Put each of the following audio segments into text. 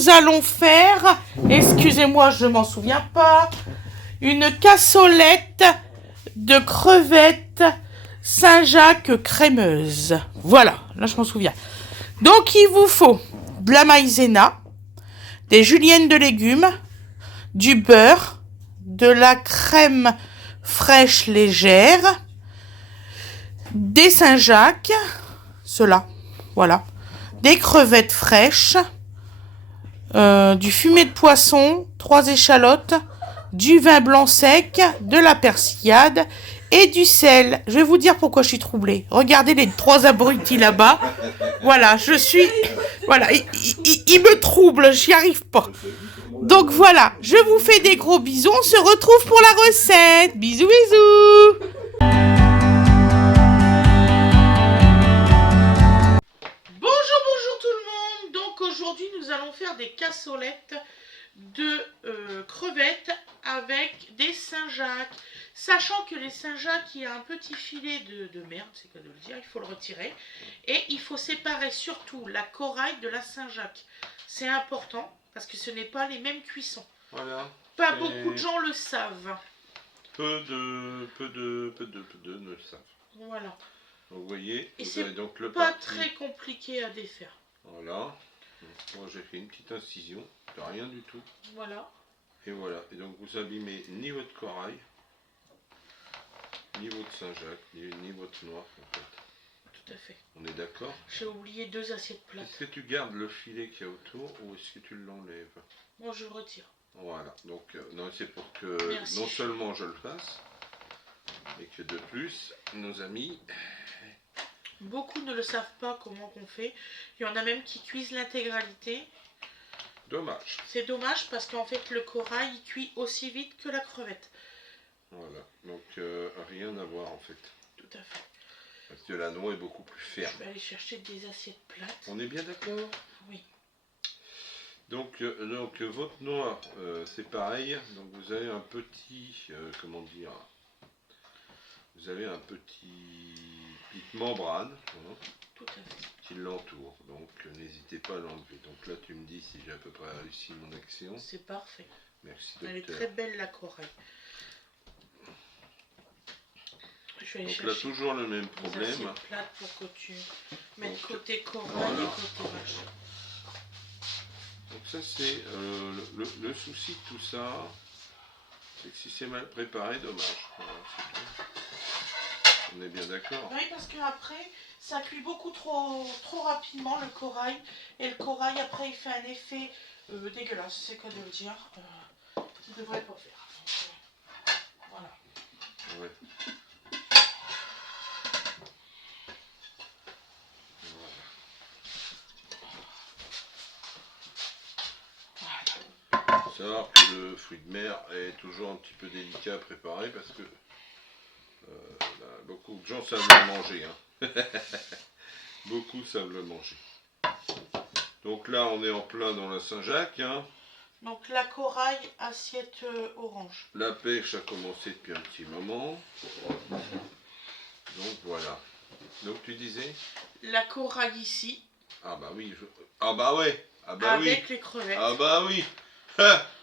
nous allons faire, excusez-moi, je m'en souviens pas, une cassolette de crevettes Saint-Jacques crémeuse. Voilà, là je m'en souviens. Donc il vous faut de la maïzena, des juliennes de légumes, du beurre, de la crème fraîche légère, des Saint-Jacques, cela, voilà, des crevettes fraîches, du fumet de poisson, 3 échalotes, du vin blanc sec, de la persillade et du sel. Je vais vous dire pourquoi je suis troublée. Regardez les 3 abrutis là-bas. Voilà, je suis... Voilà, ils me troublent, j'y arrive pas. Donc voilà, je vous fais des gros bisous. On se retrouve pour la recette. Bisous, bisous. Bonjour tout le monde. Donc aujourd'hui, nous allons faire des cassolettes de crevettes avec des Saint-Jacques. Sachant que les Saint-Jacques, il y a un petit filet de merde, c'est quoi de le dire, il faut le retirer. Et il faut séparer surtout la corail de la Saint-Jacques. C'est important parce que ce n'est pas les mêmes cuissons. Voilà. Pas beaucoup de gens le savent. Peu de ne le savent. Voilà. Vous voyez, et vous c'est avez donc le pas parti. très compliqué à défaire. Voilà. Donc, moi j'ai fait une petite incision, de rien du tout. Voilà. Et voilà. Et donc vous abîmez ni votre corail, ni votre Saint-Jacques, ni votre noix en fait. Tout à fait. On est d'accord? J'ai oublié 2 assiettes plates. Est-ce que tu gardes le filet qu'il y a autour ou est-ce que tu l'enlèves? Moi je le retire. Voilà. Donc non, c'est pour que Merci. non seulement je le fasse, mais que de plus, nos amis... Beaucoup ne le savent pas comment on fait. Il y en a même qui cuisent l'intégralité. Dommage. C'est dommage parce qu'en fait le corail il cuit aussi vite que la crevette. Voilà, donc rien à voir en fait. Tout à fait. Parce que la noix est beaucoup plus ferme. Je vais aller chercher des assiettes plates. On est bien d'accord? Oui. Donc votre noix, c'est pareil. Donc vous avez un petit, comment dire, vous avez un petite membrane hein, tout à fait, qui l'entoure. Donc n'hésitez pas à l'enlever. Donc là tu me dis si j'ai à peu près réussi mon action. C'est parfait. Merci docteur. Elle est très belle la corail. Je vais donc là toujours le même problème. Plate pour que tu mettes côté corail voilà. Et côté vache. Donc ça c'est le souci de tout ça, c'est que si c'est mal préparé, dommage. Voilà, on est bien d'accord. Oui, parce qu'après ça cuit beaucoup trop rapidement le corail, et le corail après il fait un effet dégueulasse, c'est quoi de le dire, il ne devrait pas faire. Donc, voilà. Ouais. Savoir que le fruit de mer est toujours un petit peu délicat à préparer parce que beaucoup de gens savent le manger. Hein. Beaucoup savent le manger. Donc là on est en plein dans la Saint-Jacques. Hein. Donc la corail, assiette orange. La pêche a commencé depuis un petit moment. Donc voilà. Donc tu disais? La corail ici. Ah bah oui. Ah bah ouais. Ah bah avec oui. Avec les crevettes. Ah bah oui.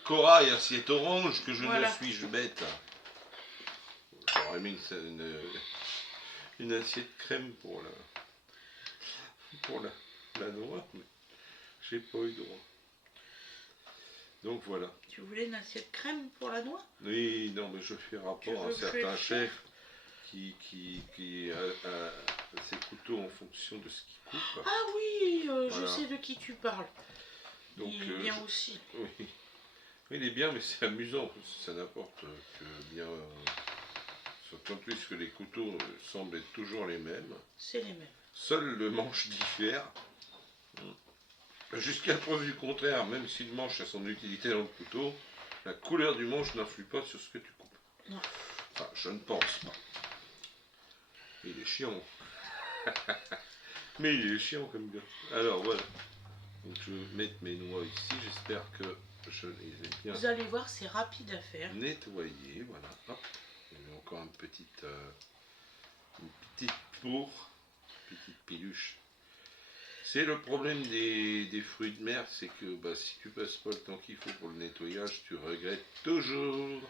Corail, assiette orange, que je voilà. Ne suis-je bête. J'aurais mis une assiette crème pour la noix, mais j'ai pas eu droit. Donc voilà. Tu voulais une assiette crème pour la noix? Oui, non, mais je fais rapport à certains chefs qui a ses couteaux en fonction de ce qu'il coupe. Ah oui, voilà. Je sais de qui tu parles. Donc, il est bien aussi. Oui. Il est bien, mais c'est amusant, ça n'apporte que bien... Surtout plus que les couteaux semblent être toujours les mêmes. C'est les mêmes. Seul le manche diffère. Jusqu'à preuve du contraire, même si le manche a son utilité dans le couteau, la couleur du manche n'influe pas sur ce que tu coupes. Non. Enfin, je ne pense pas. Il est chiant. Mais il est chiant comme gars. Alors voilà. Donc je vais mettre mes noix ici, j'espère que je les ai bien... Vous allez voir, c'est rapide à faire. Nettoyer, voilà. Hop. Il y a encore une petite peau, petite piluche. C'est le problème des fruits de mer, c'est que bah, si tu passes pas le temps qu'il faut pour le nettoyage, tu regrettes toujours.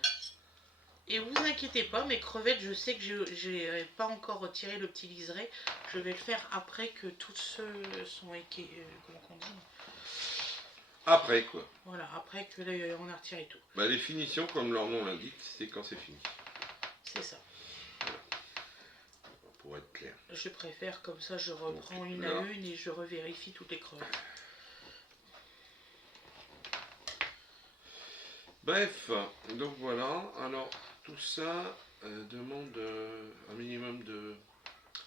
Et vous inquiétez pas, mes crevettes, je sais que j'ai pas encore retiré le petit liseré. Je vais le faire après que tous ceux sont comment on dit. Après quoi. Voilà, après que on a retiré tout. Bah, les finitions, comme leur nom l'indique, c'est quand c'est fini. C'est ça. Pour être clair. Je préfère comme ça, je reprends Donc, une là, à une et je revérifie toutes les crevettes. Bref, donc voilà. Alors tout ça demande un minimum de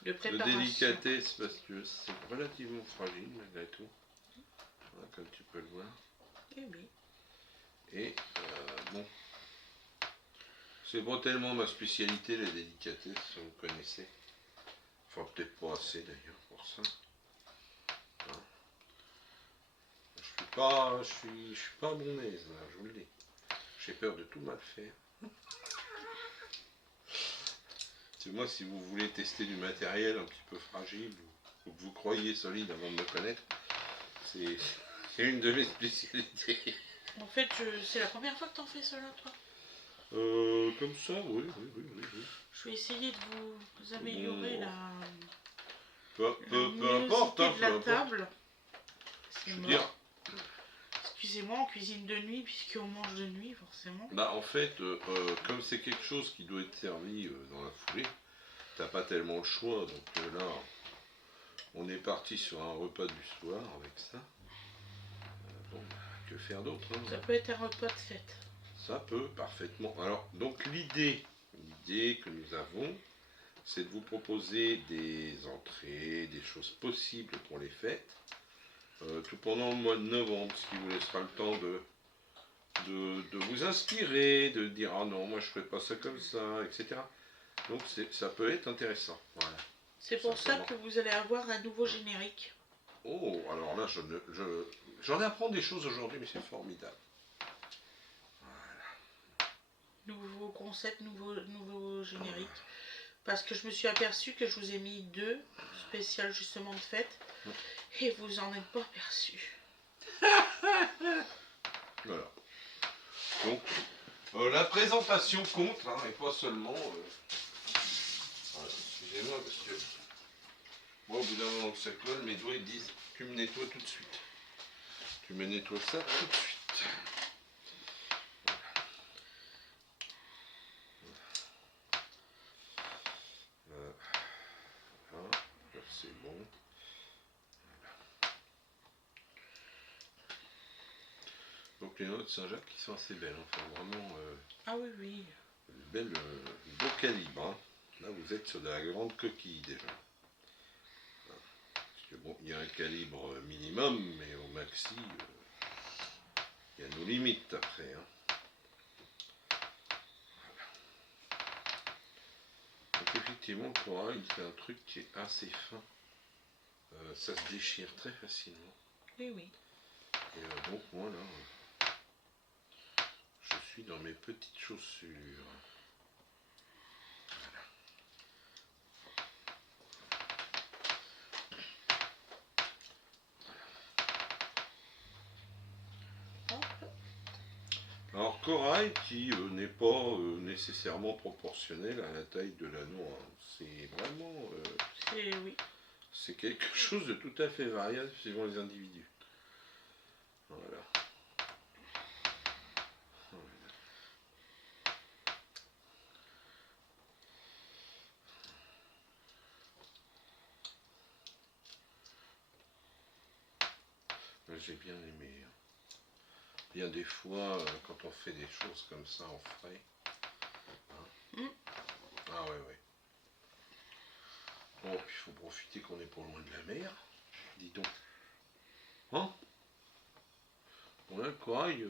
délicatesse parce que c'est relativement fragile malgré tout. Voilà, comme tu peux le voir. Eh oui. Et bon, c'est pas tellement ma spécialité la délicatesse, vous connaissez. Enfin peut-être pas assez d'ailleurs pour ça. Hein. Je suis pas bon aise là, je vous le dis. J'ai peur de tout mal faire. C'est moi, si vous voulez tester du matériel un petit peu fragile ou que vous croyez solide avant de me connaître, c'est une de mes spécialités. En fait, c'est la première fois que t'en fais cela, toi. Comme ça, oui. Je vais essayer de vous améliorer la Peu importe, hein, de la peu importe. table. Je veux dire, Excusez-moi, en cuisine de nuit, puisqu'on mange de nuit, forcément. bah en fait, comme c'est quelque chose qui doit être servi dans la foulée, t'as pas tellement le choix. Donc là, on est parti sur un repas du soir avec ça. Bon, que faire d'autre hein. Ça peut être un repas de fête. Ça peut parfaitement. Alors, donc l'idée que nous avons, c'est de vous proposer des entrées, des choses possibles pour les fêtes, tout pendant le mois de novembre, ce qui vous laissera le temps de vous inspirer, de dire ah non, moi je ferai pas ça comme ça, etc. Donc ça peut être intéressant. Voilà. C'est pour ça que vous allez avoir un nouveau générique. Oh, alors là, j'en apprends des choses aujourd'hui, mais c'est formidable. Nouveau concept, nouveau générique. Parce que je me suis aperçue que je vous ai mis 2 spéciales justement de fête. Et vous en êtes pas aperçu. Voilà. Donc, la présentation compte, hein, et pas seulement... Voilà, excusez-moi, parce que... Moi, au bout d'un moment que ça colle, mes doigts ils disent « Tu me nettoies tout de suite. Tu me nettoies ça tout de suite. » Voilà, là c'est bon. Voilà. Donc les noix de Saint-Jacques qui sont assez belles, enfin vraiment Ah oui, oui. belle, beau calibre. Hein. Là vous êtes sur de la grande coquille déjà. Parce que bon, il y a un calibre minimum, mais au maxi, il y a nos limites après. Hein. Donc effectivement, le corail, c'est un truc qui est assez fin. Ça se déchire très facilement. Oui, oui. Et donc moi là, je suis dans mes petites chaussures. Alors corail qui n'est pas nécessairement proportionnel à la taille de la noix. C'est vraiment... oui. C'est quelque chose de tout à fait variable suivant les individus. Voilà. J'ai bien aimé. Bien des fois, quand on fait des choses comme ça en frais. Hein. Ah ouais. Bon, puis il faut profiter qu'on n'est pas loin de la mer. Dis donc. Hein? Bon là, le corail...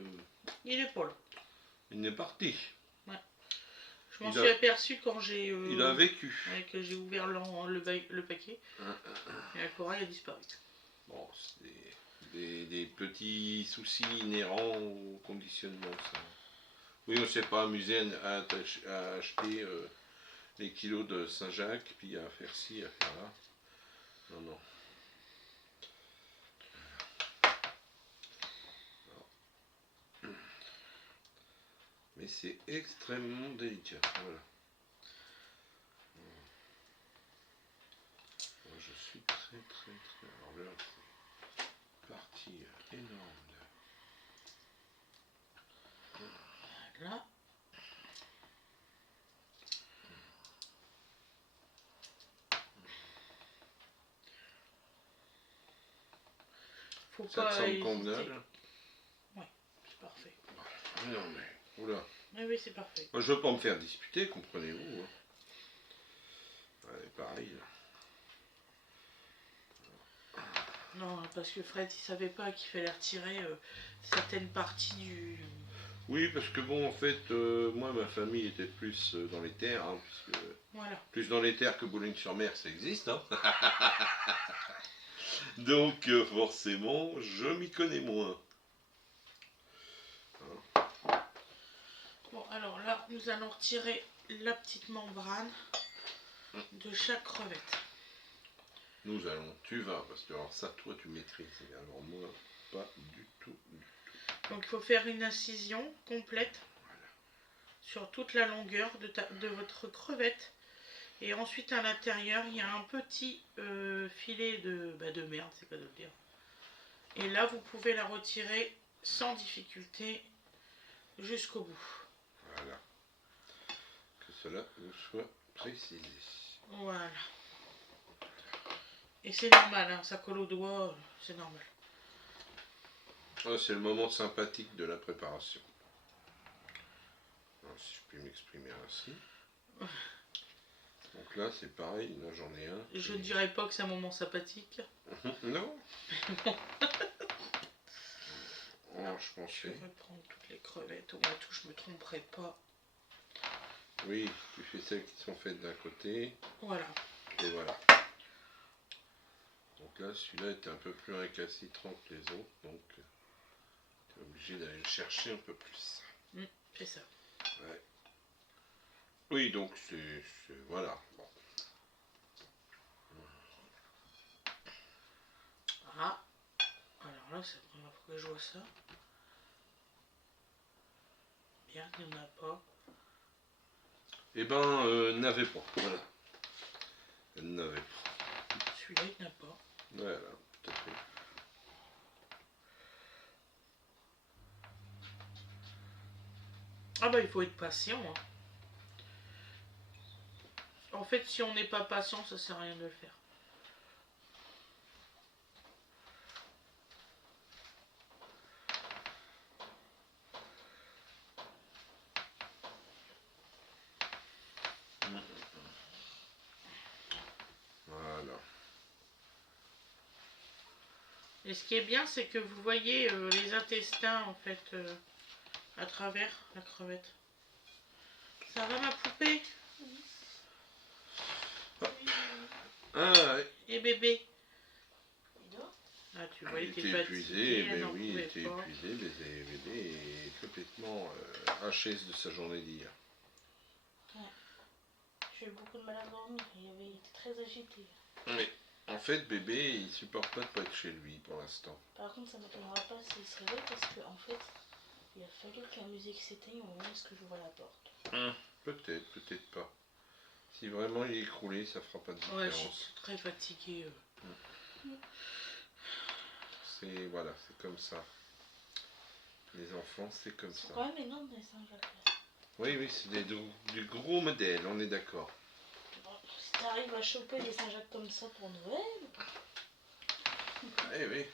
Il est pas là. il est parti. Ouais. Je m'en suis aperçu quand j'ai... il a vécu. Que j'ai ouvert le paquet. Et le corail a disparu. Bon, c'est des petits soucis inhérents au conditionnement, ça. Oui, on ne s'est pas amusé à acheter les kilos de Saint-Jacques, puis à faire ci, à faire là. Non. Mais c'est extrêmement délicat. Voilà. Moi, je suis très. Alors là, c'est partie énorme. Là. Faut Ça pas te semble hésiter. convenable? Ouais, c'est parfait. Non mais, oula. Oui, c'est parfait. Moi, je veux pas me faire disputer, comprenez-vous. Hein. Ouais, pareil. Là. Non, parce que Fred, il savait pas qu'il fallait retirer certaines parties du... Oui, parce que bon, en fait, moi, ma famille était plus dans les terres, hein, puisque Voilà. plus dans les terres que Boulogne-sur-Mer, ça existe. Hein. Donc, forcément, je m'y connais moins. Bon, alors là, nous allons retirer la petite membrane de chaque crevette. Nous allons, tu vas, parce que alors ça, toi, tu maîtrises. Alors moi, pas du tout. Donc, il faut faire une incision complète sur toute la longueur de votre crevette. Et ensuite, à l'intérieur, il y a un petit filet de merde, c'est pas de le dire. Et là, vous pouvez la retirer sans difficulté jusqu'au bout. Voilà. Que cela vous soit précisé. Voilà. Et c'est normal, hein, ça colle au doigt, c'est normal. Oh, c'est le moment sympathique de la préparation. Alors, si je puis m'exprimer ainsi. Donc là, c'est pareil, là j'en ai un. Je ne dirais pas que c'est un moment sympathique. Non. Alors, je pensais. Je vais reprendre toutes les crevettes, au moins tout, je me tromperai pas. Oui, tu fais celles qui sont faites d'un côté. Voilà. Et voilà. Donc là, celui-là était un peu plus récalcitrant que les autres, donc tu es obligé d'aller le chercher un peu plus. C'est ça. Ouais. Oui, donc c'est voilà. Bon. Ah. Alors là, c'est la première fois que je vois ça. Bien, il n'y en a pas. Eh ben, n'avait pas. Voilà. Elle n'avait pas. Celui-là, il n'y en a pas. Voilà, tout à fait. Ah bah, il faut être patient. Hein. En fait, si on n'est pas patient, ça sert à rien de le faire. Voilà. Et ce qui est bien, c'est que vous voyez les intestins, en fait, à travers la crevette. Ça va, ma poupée? Ah, ouais. Et bébé? Ah, tu vois, Il il était était épuisé, fatigué, ben n'en oui, il pouvait était pas. épuisé, bébé est complètement HS de sa journée d'hier. Ouais. J'ai eu beaucoup de mal à dormir, il était très agité. Mais en fait, bébé, il supporte pas de pas être chez lui pour l'instant. Par contre, ça ne m'étonnera pas s'il se réveille parce qu'en fait, il a fallu que la musique s'éteigne au moment où est-ce que j'ouvre la porte. Peut-être, peut-être pas. Si vraiment il est écroulé, ça fera pas de différence. Ouais, je suis très fatiguée. C'est voilà, c'est comme ça. Les enfants, c'est comme Ils sont ça. quand même énormes les Saint-Jacques là. Oui, oui, c'est du gros modèle, on est d'accord. Bon, si t'arrives à choper des Saint-Jacques comme ça pour Noël. Eh oui.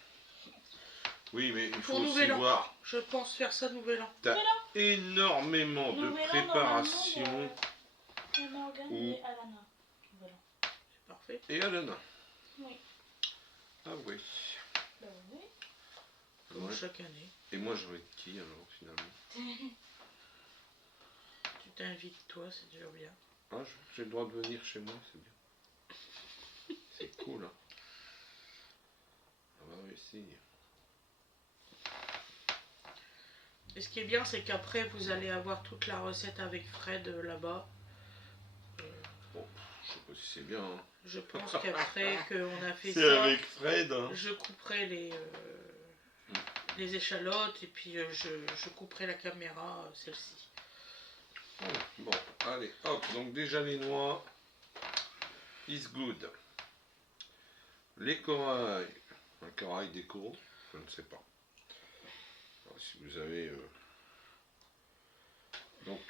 Oui, mais il faut Pour aussi Nouvel An. voir. Je pense faire ça Nouvel An. T'as énormément de Nouvel An, préparation. Il y a Morgane et Alana. Voilà. C'est parfait. Et Alana. Oui. Ah oui. Bah oui. Comme Ouais. chaque année. Et moi, j'aurais de qui alors finalement? Tu t'invites toi, c'est déjà bien. Ah, j'ai le droit de venir chez moi, c'est bien. C'est cool, hein. Ah bah oui, si. Et ce qui est bien, c'est qu'après, vous allez avoir toute la recette avec Fred là-bas. Bon, je sais pas si c'est bien, hein. Je pense qu'après qu'on a fait C'est ça, avec Fred, hein. je couperai les échalotes et puis je couperai la caméra, celle-ci. Bon, allez, hop, donc déjà les noix, is good. Les corails, un corail déco, je ne sais pas. Alors, si vous avez... donc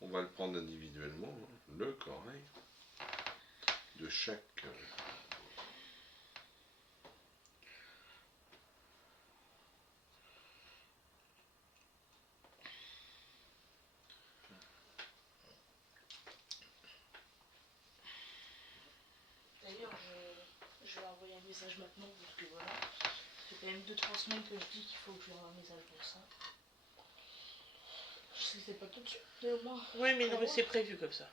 on va le prendre individuellement, hein, le corail de chaque... D'ailleurs, je vais envoyer un message maintenant parce que voilà, ça fait quand même 2-3 semaines que je dis qu'il faut que je lui envoie un message pour ça. Je sais que c'est pas tout de suite, mais au moins. Oui, mais non, mais prévoir. c'est prévu comme ça.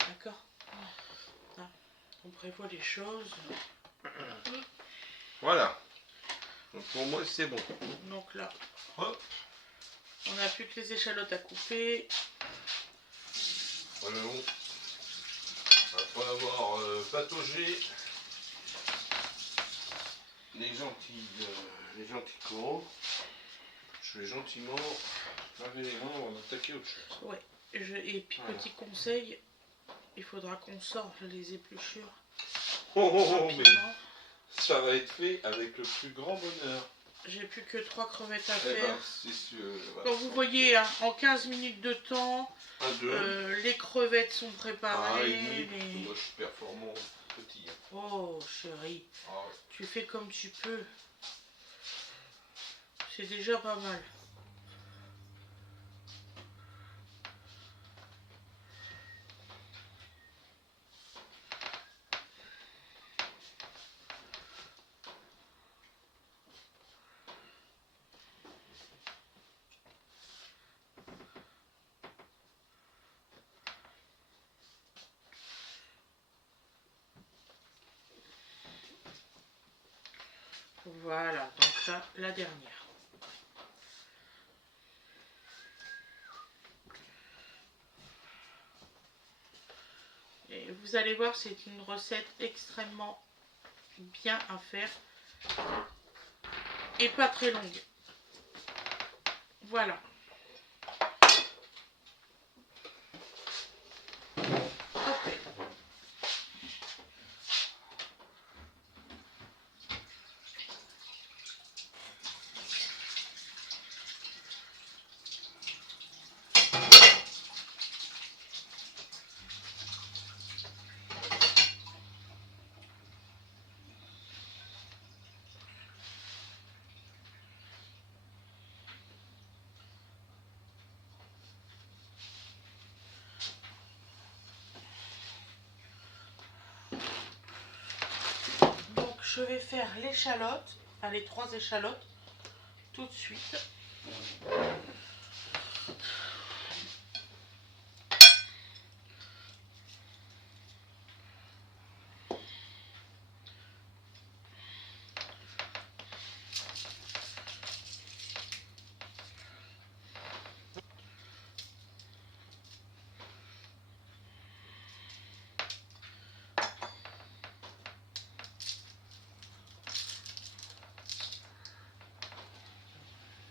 D'accord. Ah, on prévoit les choses. Voilà. Donc pour moi c'est bon. Donc là, Hop. on n'a plus que les échalotes à couper. Voilà, bon. Après avoir pataugé les gentils coraux, je vais gentiment laver les mains avant d'attaquer autre chose. Ouais. Et puis petit conseil, il faudra qu'on sorte les épluchures. Mais Rapidement. ça va être fait avec le plus grand bonheur. J'ai plus que 3 crevettes à Eh faire. ben, c'est sûr. Comme vous voyez, hein, en 15 minutes de temps, 1, 2. les crevettes sont préparées. Moi je suis performant petit. Oh chérie, Ah, ouais. tu fais comme tu peux. C'est déjà pas mal. Voilà, donc là, la dernière. Et vous allez voir, c'est une recette extrêmement bien à faire et pas très longue. Voilà. Ok. Donc je vais faire l'échalote, enfin les 3 échalotes, tout de suite.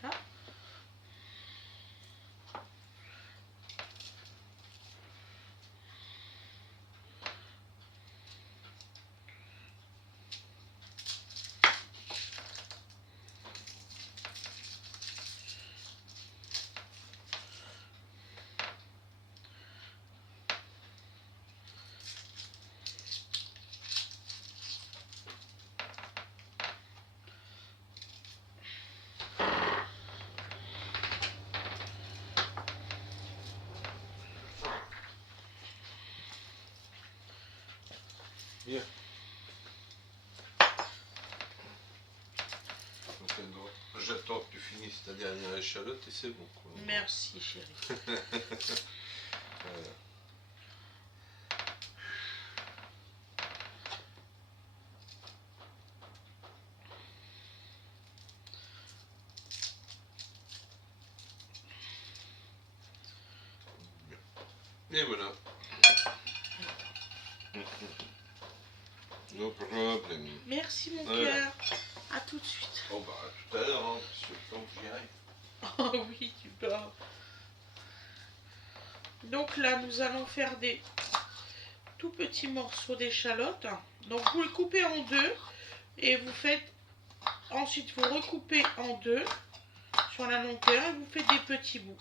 Là. Bien. J'attends que tu finisses ta dernière échalote et c'est bon. Quoi. Merci chérie. Voilà. Et voilà. No problem. Merci mon Voilà. cœur. À tout de suite. Bon bah à tout à l'heure, hein, parce que le temps que j'y arrive. Oh oui, tu pars. Donc là, nous allons faire des tout petits morceaux d'échalotes. Donc vous les coupez en deux et vous faites, ensuite vous recoupez en deux sur la longueur et vous faites des petits bouts.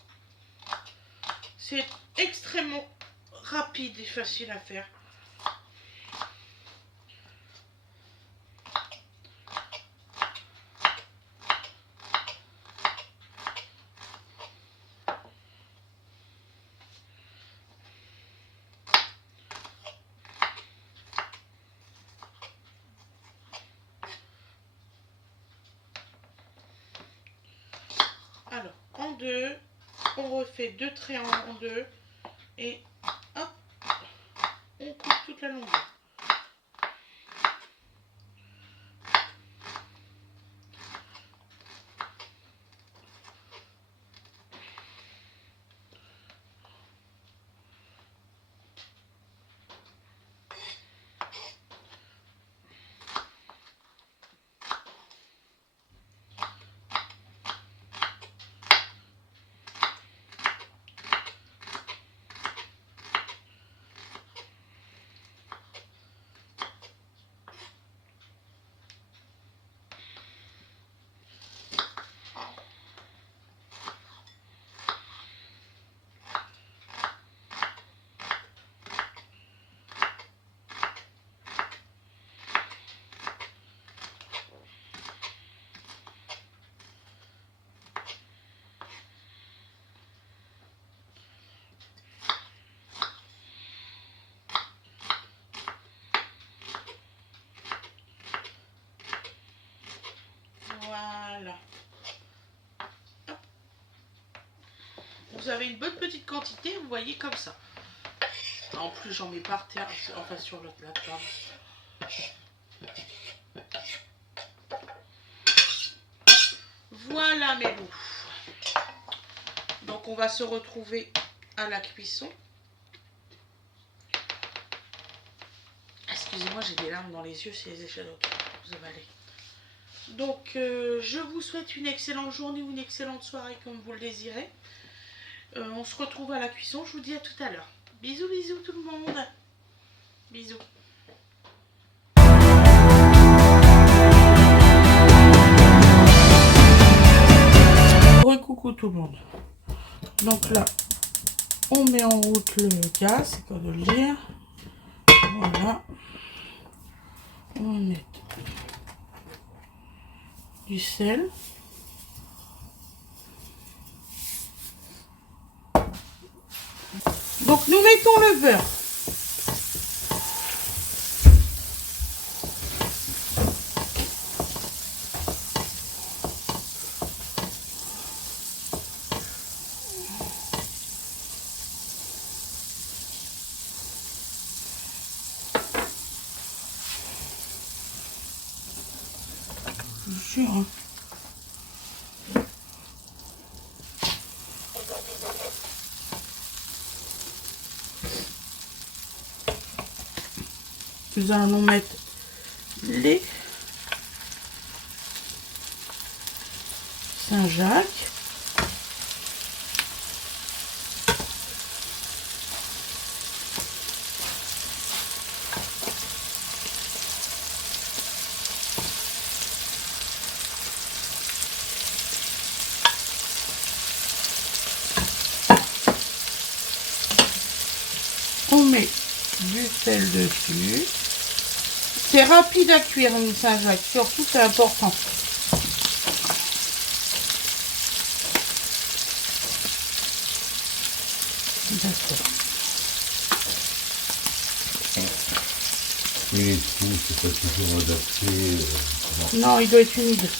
C'est extrêmement rapide et facile à faire. Alors, en deux, on refait deux traits en deux et hop, on coupe toute la longueur. Voilà. Hop. Vous avez une bonne petite quantité, vous voyez comme ça. En plus, j'en mets par terre, enfin sur la table. Voilà mes loups. Donc on va se retrouver à la cuisson. Excusez-moi, j'ai des larmes dans les yeux, c'est les échalotes. Vous avalez. Donc je vous souhaite une excellente journée ou une excellente soirée comme vous le désirez. On se retrouve à la cuisson, je vous dis à tout à l'heure. Bisous, bisous tout le monde. Bisous. Coucou tout le monde. Donc là, on met en route le gaz, c'est quoi de le dire. Voilà. On va mettre du sel. Donc nous mettons le beurre. Je vous jure, hein. Nous allons mettre les Saint-Jacques. On met du sel dessus. C'est rapide à cuire une Saint-Jacques, surtout c'est important. D'accord. Et tout, c'est pas toujours adapté. Non, il doit être humide.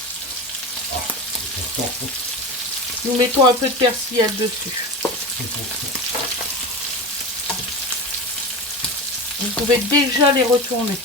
Ah, c'est important. Nous mettons un peu de persillade dessus. Vous pouvez déjà les retourner.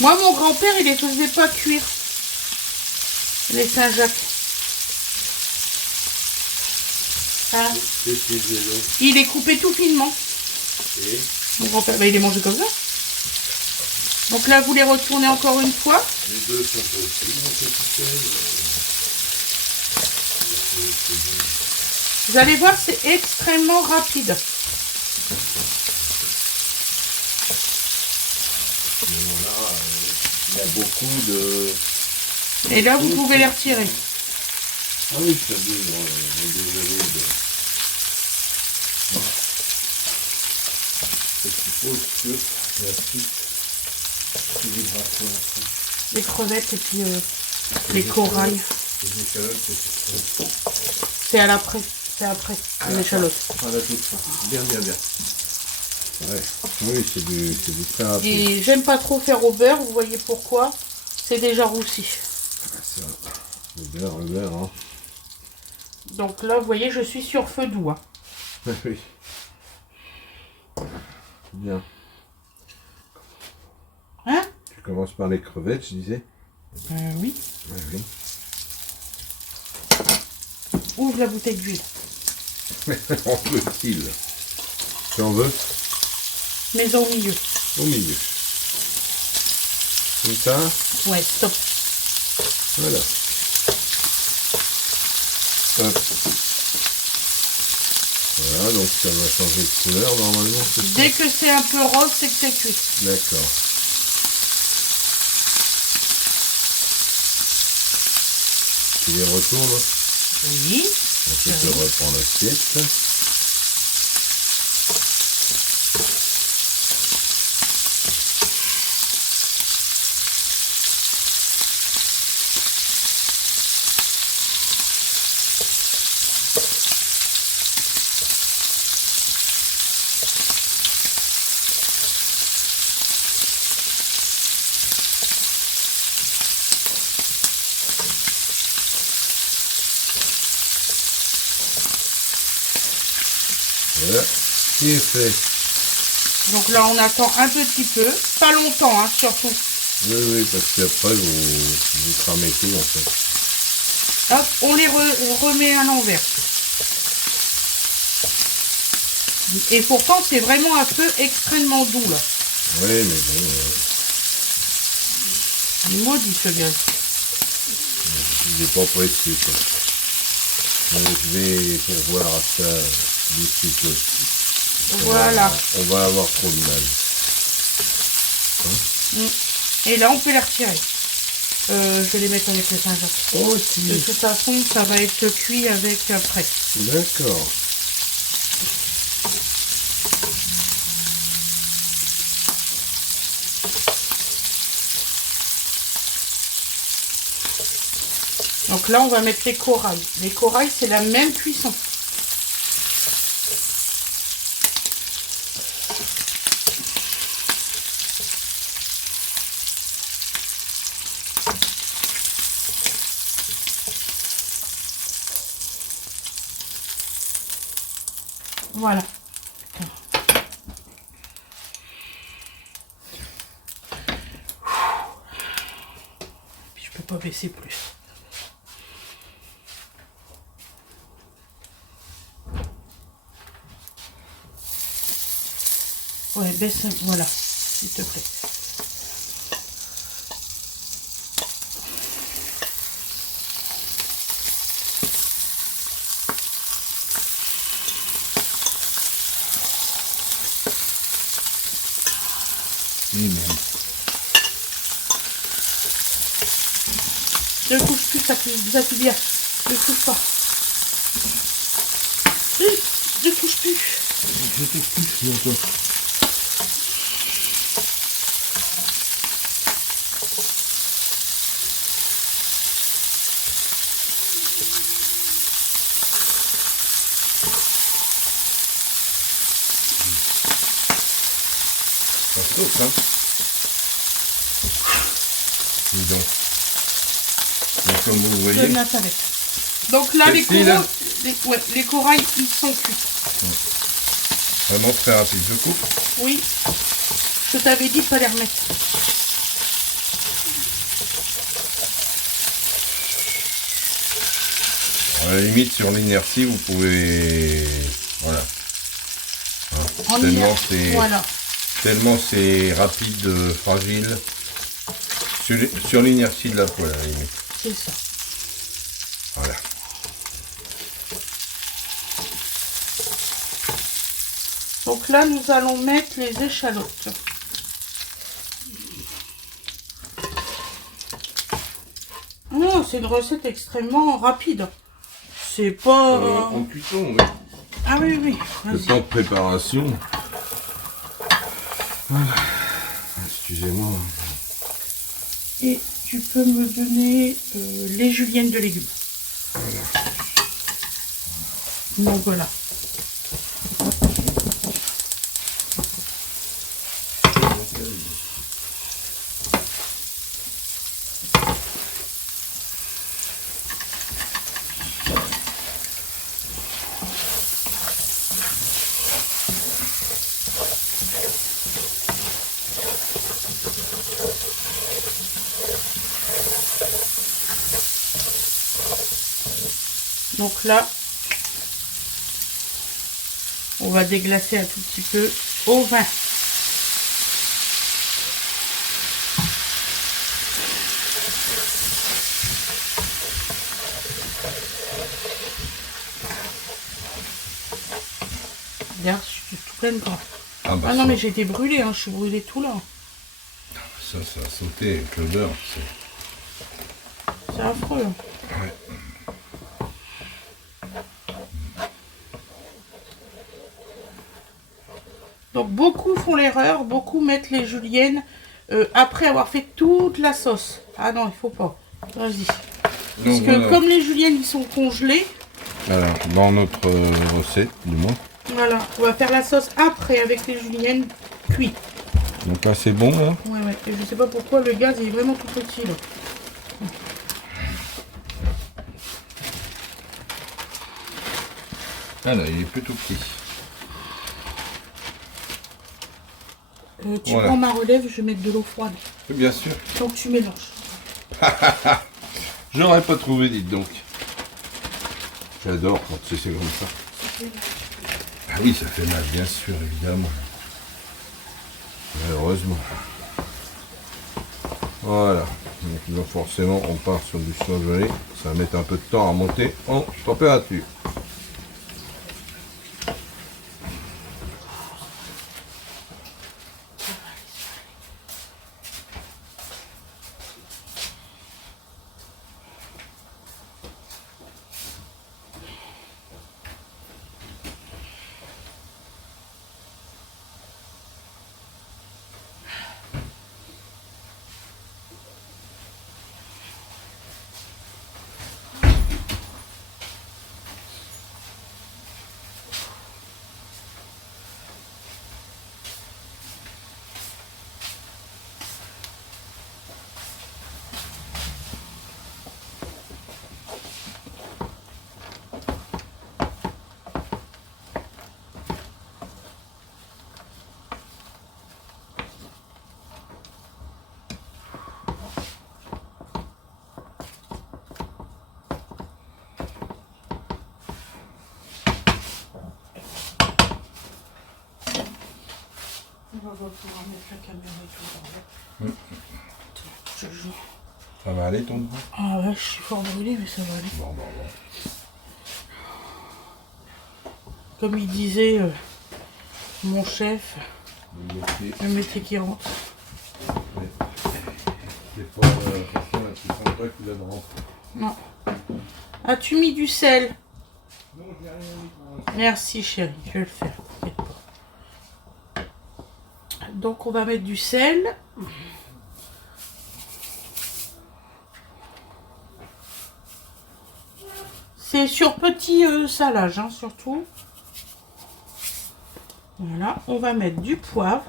Moi, mon grand-père, il les faisait pas cuire. Les Saint-Jacques. Ah. Il les coupait tout finement. Et Mon grand-père, bah, il les mangeait comme ça. Donc là, vous les retournez encore une fois. les deux sont aussi mon capitaine. Vous allez voir, c'est extrêmement rapide. Voilà, il y a beaucoup de... Et là, vous pouvez les retirer. Ah oui, ça dit, désolé de... Ce qu'il faut, c'est que la suite, tu voudras quoi après? Les crevettes et puis les corails. Les échalotes, c'est ça. C'est à l'après. C'est après, les échalotes. À la toute fin. Bien, bien, bien. Ouais. Oui, c'est du très rapide. Et j'aime pas trop faire au beurre, vous voyez pourquoi. C'est déjà roussi. Ça, le beurre, hein. Donc là, vous voyez, je suis sur feu doux. Hein. Oui. Bien. Hein? Tu commences par les crevettes, je disais. Oui. Oui, oui. Ouvre la bouteille d'huile. En veut-il? Tu en veux? Mais au milieu. Au milieu. Comme ça? Ouais, stop. Voilà. Hop. Voilà, donc ça va changer de couleur normalement. Dès que c'est un peu rose, c'est que c'est cuit. D'accord. Tu les retournes? Oui. Ensuite, je reprends l'assiette. Voilà, qui est fait. Donc là, on attend un petit peu. Pas longtemps, hein, surtout. Oui, oui, parce qu'après, vous cramez tout, en fait. Hop, on les remet à l'envers. Et pourtant, c'est vraiment un feu extrêmement doux, là. Oui, mais bon... Il maudit ce gaz. il n'est pas pressé, quoi. Donc, je vais pourvoir à ça d'ici peu. Voilà. On va avoir trop de mal. Et là, on peut les retirer. Je vais les mettre avec le Saint-Jacques. Oh, De si. toute façon, ça va être cuit avec après. D'accord. Donc là, on va mettre les corails. Les corails, c'est la même cuisson. Voilà. Puis je peux pas baisser plus. Ouais, baisse, voilà, s'il te plaît. Ne touche plus, ça fait bien. Ne touche pas. Ne touche plus. Je t'explique bientôt. Ça saute, hein? Dis donc. Donc, comme vous Je voyez... vais mettre avec. Donc là, les corails, ils sont cuits. Vraiment très rapide, je coupe. Oui. Je t'avais dit de pas les remettre. À la limite, sur l'inertie, vous pouvez... Voilà. Hein, Voilà. tellement c'est rapide, fragile. Sur l'inertie de la poêle, à la limite. C'est ça. Voilà. Donc là, nous allons mettre les échalotes. Non, c'est une recette extrêmement rapide. C'est pas... En cuisson, oui. Ah oui, oui. Le temps de préparation. Voilà. Excusez-moi. Et tu peux me donner les juliennes de légumes. Voilà. Donc voilà. Donc là, on va déglacer un tout petit peu au vin. Regarde, je suis tout pleine de gras. Ah, bah, Ah non, mais j'ai été brûlée, hein, je suis brûlée tout là. Ça a sauté avec le beurre. C'est affreux. Ouais. Donc beaucoup font l'erreur, beaucoup mettent les juliennes après avoir fait toute la sauce. Ah non, il faut pas. Vas-y. Parce que voilà. comme les juliennes ils sont congelés, Alors, dans notre recette, du moins. voilà, on va faire la sauce après avec les juliennes cuites. Donc là, c'est bon, là. Ouais, ouais. Et je sais pas pourquoi le gaz est vraiment tout petit là. Ah là, il est plutôt petit. Tu Voilà. prends ma relève, je vais mettre de l'eau froide. Bien sûr. Donc tu mélanges. J'aurais pas trouvé, dites donc. J'adore quand c'est comme ça. Ah oui, ça fait mal, bien sûr, évidemment. Malheureusement. Voilà. Donc forcément, on part sur du surgelé. Ça va mettre un peu de temps à monter en température. On va pouvoir mettre la caméra et tout. Je joue. Ça va aller ton bras? Ah ouais, je suis fort brûlée, mais ça va aller. Bon. Comme il disait mon chef, le métier qui rentre. C'est pas forcément tu sens pas qu'il a de rentrer. Non. As-tu mis du sel? Non, j'ai rien mis pour l'instant. Merci chérie, je vais le faire. T'inquiète pas. Donc on va mettre du sel. C'est sur petit salage, hein, surtout. Voilà, on va mettre du poivre.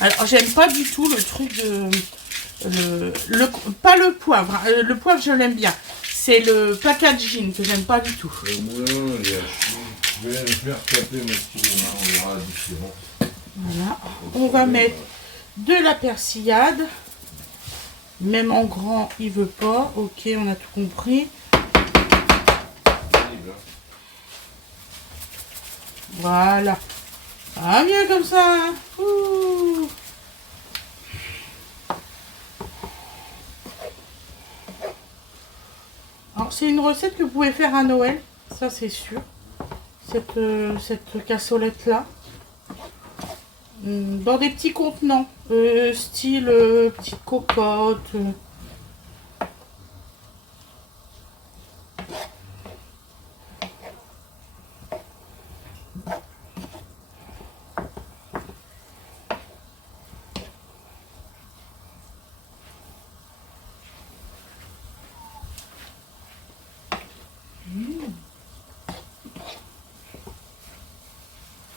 Alors j'aime pas du tout le truc de... pas le poivre, hein. Le poivre je l'aime bien. C'est le packaging que j'aime pas du tout. Le moulin, il est à chier. Je vais retaper mon petit moulin, on verra la différence. Voilà, on va mettre de la persillade. Même en grand, il veut pas. Ok, on a tout compris. Voilà. Ah, mieux comme ça. Hein. Ouh. Alors, c'est une recette que vous pouvez faire à Noël. Ça, c'est sûr. Cette cassolette-là. Dans des petits contenants. Style petite cocotte.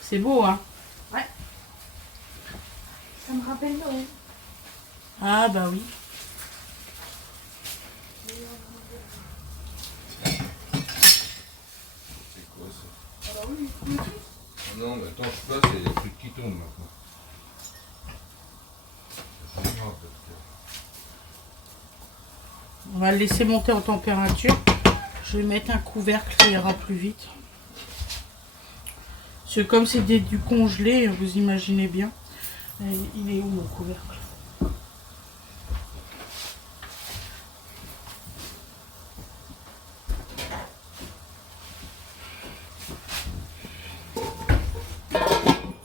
C'est beau, hein? Ouais. Ça me rappelle Noël. Ah, bah oui. C'est quoi ça? Ah bah oui. Non, mais attends, je passe, il y a des trucs qui tombent maintenant. C'est pas grave, parce On va le laisser monter en température. Je vais mettre un couvercle, ça ira plus vite. Parce que comme c'est du congelé, vous imaginez bien. Il est où mon couvercle?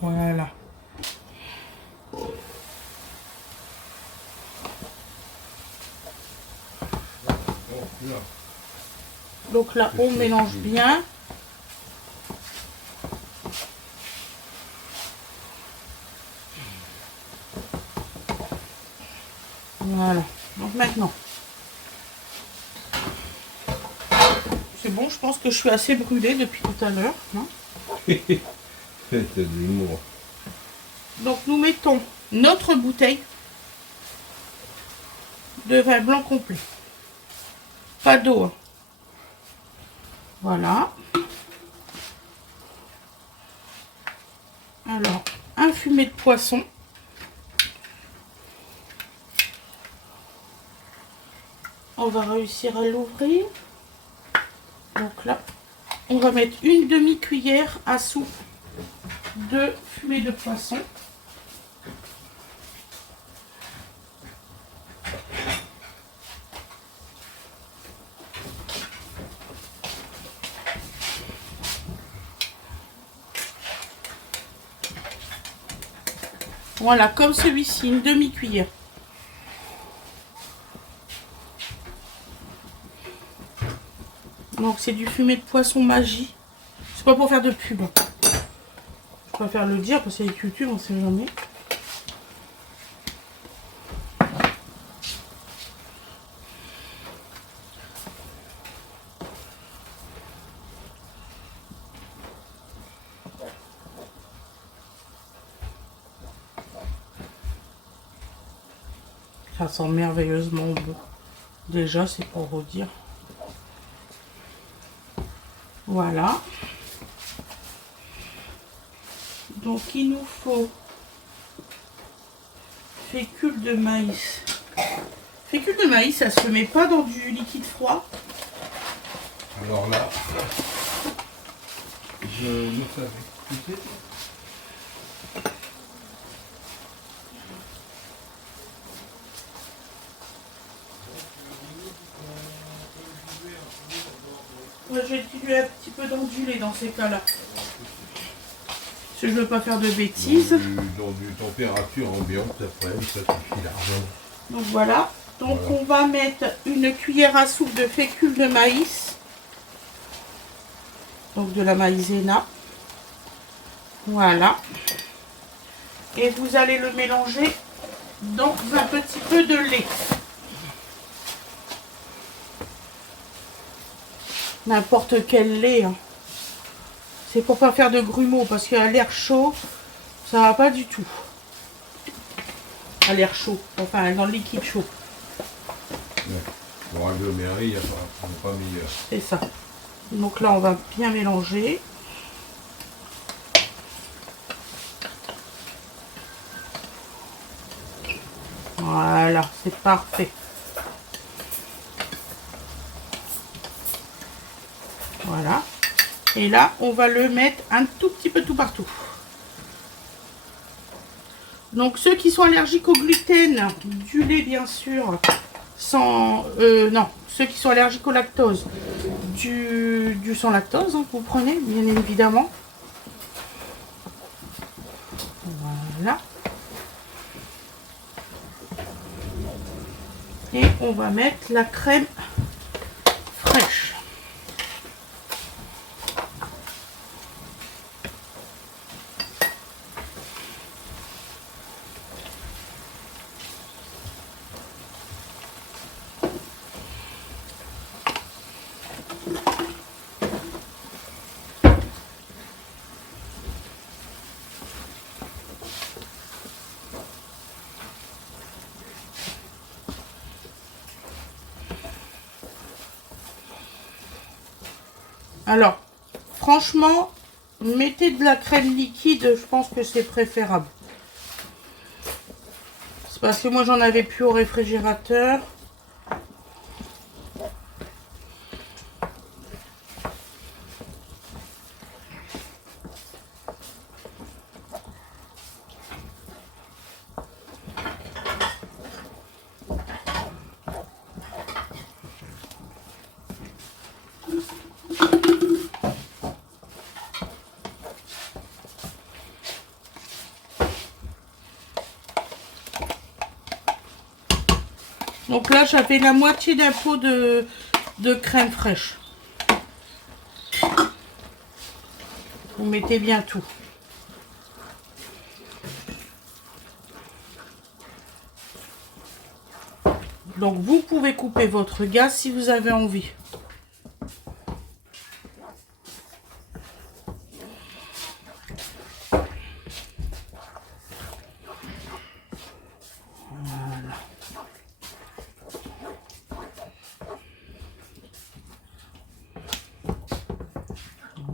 Voilà. Donc là, on mélange bien. Voilà. Donc maintenant, c'est bon, je pense que je suis assez brûlée depuis tout à l'heure. Hein. T'as de l'humour. Donc nous mettons notre bouteille de vin blanc complet. Pas d'eau. Hein. Voilà. Alors, un fumet de poisson. On va réussir à l'ouvrir. Donc là, on va mettre une demi-cuillère à soupe de fumet de poisson. Voilà, comme celui-ci, une demi-cuillère. Donc c'est du fumet de poisson magie. C'est pas pour faire de pub. Je préfère le dire parce que c'est YouTube, on sait jamais. Ça sent merveilleusement bon. Déjà, c'est pour vous dire. Voilà. Donc, il nous faut fécule de maïs. Fécule de maïs, ça se met pas dans du liquide froid. Alors là, je le savais. Tu sais, Moi, je vais diluer un petit peu d'ondulé dans ces cas-là. Parce que je veux pas faire de bêtises. dans du température ambiante après, ça suffit largement. Donc voilà. Donc Voilà. on va mettre une cuillère à soupe de fécule de maïs. Donc de la maïzena. Voilà. Et vous allez le mélanger dans un petit peu de lait. N'importe quel lait. Hein. C'est pour pas faire de grumeaux parce qu'à l'air chaud, ça va pas du tout. À l'air chaud, enfin dans le liquide chaud. Ouais. Pour agglomérer, il n'y a pas meilleur. C'est ça. Donc là, on va bien mélanger. Voilà, c'est parfait. Voilà. Et là, on va le mettre un tout petit peu tout partout. Donc, ceux qui sont allergiques au gluten, du lait, bien sûr, sans... non, ceux qui sont allergiques au lactose, du sans lactose, hein, vous prenez, bien évidemment. Voilà. Et on va mettre la crème fraîche. Alors, franchement, mettez de la crème liquide, je pense que c'est préférable. C'est parce que moi, j'en avais plus au réfrigérateur. Donc là, j'avais la moitié d'un pot de crème fraîche. Vous mettez bien tout. Donc vous pouvez couper votre gaz si vous avez envie.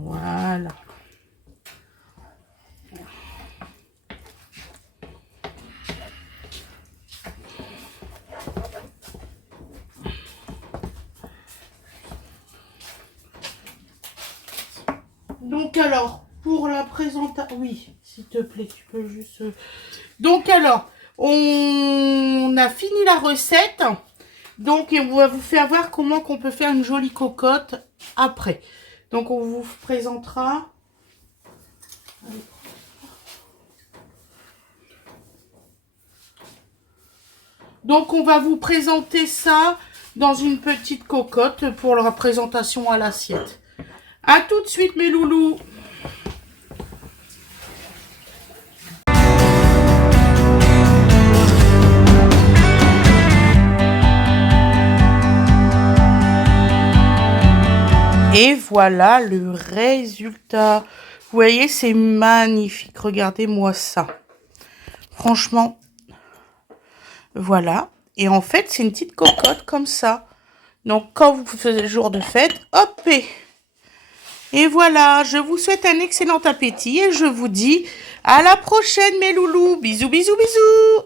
Voilà. Donc alors, pour la présentation... Oui, s'il te plaît, tu peux juste... Donc alors, on a fini la recette. Donc, on va vous faire voir comment qu'on peut faire une jolie cocotte après. Donc, on vous présentera... Donc, on va vous présenter ça dans une petite cocotte pour la présentation à l'assiette. À tout de suite, mes loulous! Et voilà le résultat. Vous voyez, c'est magnifique. Regardez-moi ça. Franchement, voilà. Et en fait, c'est une petite cocotte comme ça. Donc, quand vous faites le jour de fête, hop! Et voilà, je vous souhaite un excellent appétit et je vous dis à la prochaine, mes loulous. Bisous, bisous, bisous!